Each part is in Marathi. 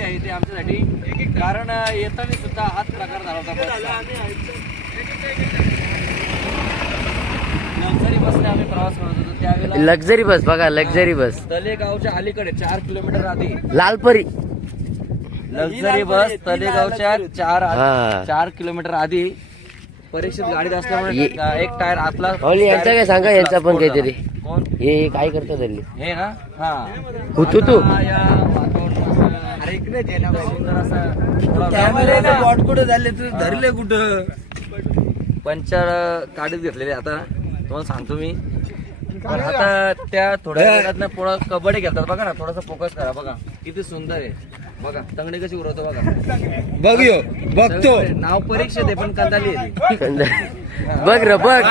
आनंददायी आहे ते आमच्यासाठी, कारण येताना सुद्धा हाच प्रकार झाला होता बसचा. लक्झरी बसने आम्ही प्रवास करत होतो त्यावेळेला. लक्झरी बस बघा, लक्झरी बस तलेगावच्या अलीकडे 4 किलोमीटर आधी लालपरी लक्झरी बस तलेगावच्या हा. 4 किलोमीटर आधी परीक्षित गाडीत असल्यामुळे एक टायर आतला. माऊली यांचा काय सांगा, यांचा पण काहीतरी. कोण हे काय करतात त्यांनी हे ना? हा होतो तू बॉट कुठं झाले तू धरले कुठं पंचर काढीत घेतलेले. आता तुम्हाला सांगतो मी, पण आता त्या थोड्या वेळात पुढं कबड्डी घेतात बघा ना. थोडासा फोकस करा बघा, किती सुंदर आहे बघा. तंगडी कशी उरवतो बघा. बघतो नाव परीक्षेत आहे पण कंदाली आहे. बघ र बघ.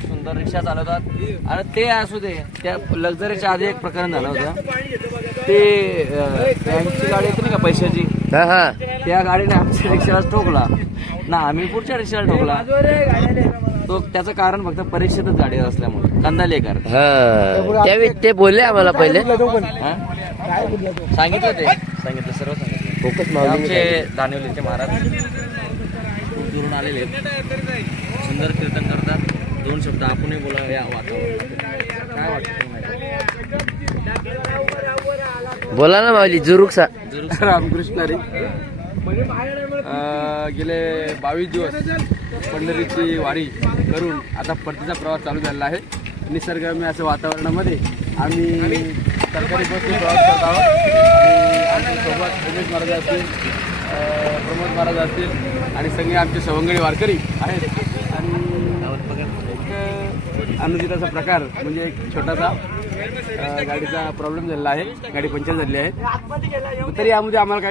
सुंदर रिक्षा चालवतात. आणि ते असू दे, त्या लक्झरीच्या आधी एक प्रकरण झालं होतं. ते बँकची गाडी येते नाही का पैशाची, हा हा. त्या गाडीने आमच्या रिक्षाला ठोकला ना. आम्ही पुढच्या रिक्षाला ठोकला. तो त्याचं कारण फक्त परीक्षेतच गाडी असल्यामुळे कंदालेकर. हा त्यावेळी ते बोलले आम्हाला पहिले. सांगितलं ते सांगितलं सर्व सांगितलं. फोकस आमचे दानिवलीचे महाराज खूप दुरून आलेले आहेत. सुंदर कीर्तन करतात. 2 शब्द आपणही बोला या वातावरणात. काय वाटतं बोला ना माऊली. जुरुकसा रामकृष्णारी. गेले 22 दिवस पंढरीची वारी करून आता परतीचा प्रवास चालू झालेला आहे. निसर्गरम्य असं वातावरणामध्ये आम्ही सरकारी बसने प्रवास करत आहोत. आणि आमच्यासोबत रमेश महाराज असतील, प्रमोद महाराज असतील आणि सगळे आमचे सवंगडी वारकरी आहेत. आणि एक अनुचिताचा प्रकार म्हणजे एक छोटासा गाडीचा प्रॉब्लेम झालेला आहे. गाडी पंक्चर झालेली आहे. तरी यामध्ये आम्हाला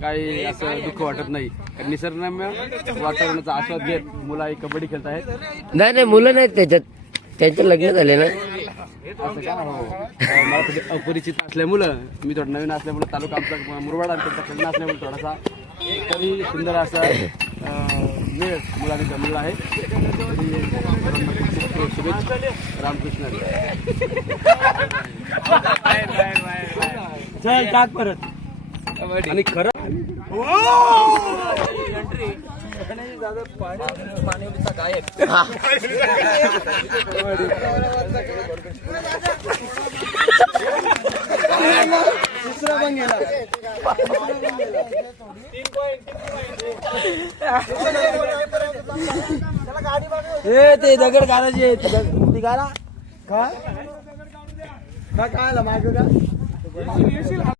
काही असं दुःख वाटत नाही. निसर्गरम्य वातावरणाचा आस्वाद घेत मुलं ही कबड्डी खेळत आहेत. नाही मुलं नाहीत त्याच्यात, त्यांचं लग्न झाले ना. असं का? मला थोडी अपरिचित असल्यामुळं, मी थोडं नवीन असल्यामुळे, तालुका आमचा मुरबाड आणि खेळणं असल्यामुळे थोडासा तरी सुंदर असा वेळ मुलांनी जमलेला आहे. शुभेच्छा. रामकृष्ण. चल टाक परत. आणि खरं मानवलीचा गायक दुसरा पण गेला. ते दगड घालायचे का? काय माग का